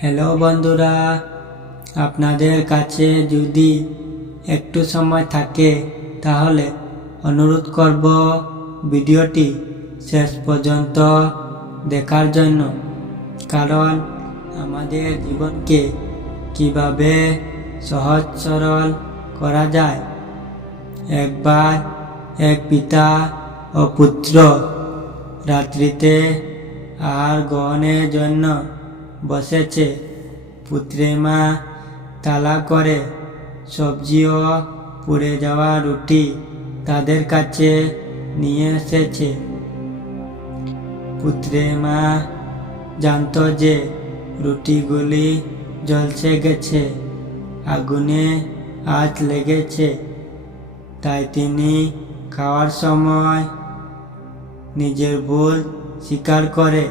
Hello বন্ধুরা, আপনাদের কাছে যদি একটু সময় থাকে তাহলে অনুরোধ করব ভিডিওটি শেষ পর্যন্ত দেখার জন্য। কারণ আমাদের জীবনকে কিভাবে সহজ সরল করা যায়। একবার এক পিতা ও পুত্র রাত্রিতে আহার গ্রহণের জন্য বসেছে। পুত্রের মা তালা করে সবজি ও পুড়ে যাওয়া রুটি তাদের কাছে নিয়ে এসেছে। পুত্রের মা জানত যে রুটিগুলি ঝলসে গেছে, আগুনে আঁচ লেগেছে। তাই তিনি খাওয়ার সময় নিজের ভুল স্বীকার করে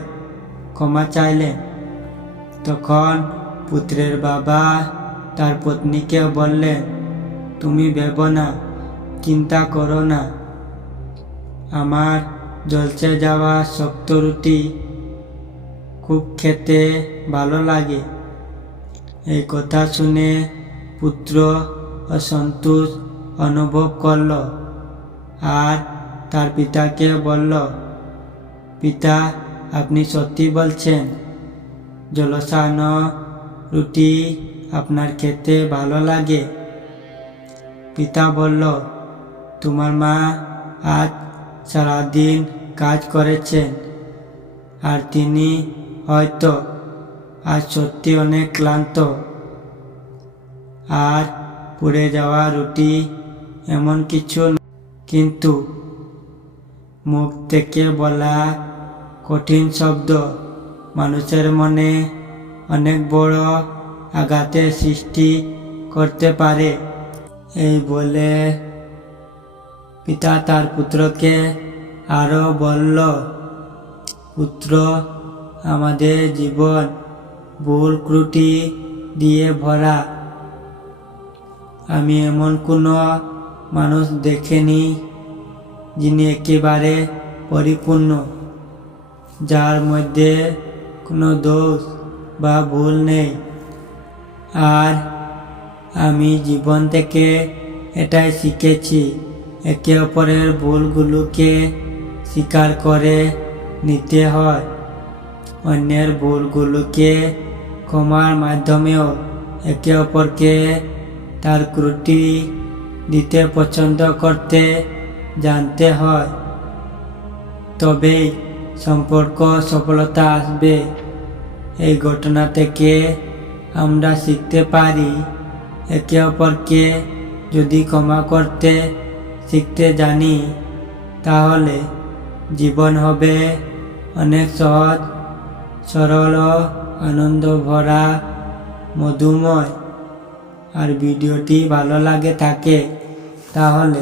ক্ষমা চাইলেন। তখন পুত্রের বাবা তার পত্নীকে বললেন, তুমি ভেবো না, চিন্তা করো না, আমার ঝলসে যাওয়া শক্ত রুটি খুব খেতে ভালো লাগে। এই কথা শুনে পুত্র অসন্তোষ অনুভব করল আর তার পিতাকে বলল, পিতা, আপনি সত্যি বলছেন? ঝলসানো রুটি আপনার খেতে ভালো লাগে? পিতা বলল, তোমার মা আজ সারাদিন কাজ করেছেন আর তিনি হয়তো আজ সত্যি অনেক ক্লান্ত। আর পুড়ে যাওয়া রুটি এমন কিছু না, কিন্তু মুখ থেকে বলা কঠিন শব্দ মানুষের মনে অনেক বড় আঘাতের সৃষ্টি করতে পারে। এই বলে পিতা তার পুত্রকে আরো বলল, পুত্র, আমাদের জীবন ভুল ত্রুটি দিয়ে ভরা। আমি এমন কোনো মানুষ দেখিনি যিনি একেবারে পরিপূর্ণ, যার মধ্যে কোনো দোষ বা ভুল নেই। আর আমি জীবন থেকে এটাই শিখেছি, একে অপরের ভুলগুলোকে স্বীকার করে নিতে হয়। অন্যের ভুলগুলোকে ক্ষমার মাধ্যমেও একে অপরকে তার ত্রুটি দিতে পছন্দ করতে জানতে হয়। তবেই সম্পর্ক সফলতা আসবে। এই ঘটনা থেকে আমরা শিখতে পারি, একে অপরকে যদি ক্ষমা করতে শিখতে জানি তাহলে জীবন হবে অনেক সহজ, সরল ও আনন্দ ভরা, মধুময়। আর ভিডিওটি ভালো লাগে থাকে তাহলে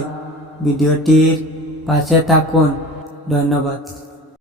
ভিডিওটির পাশে থাকুন। ধন্যবাদ।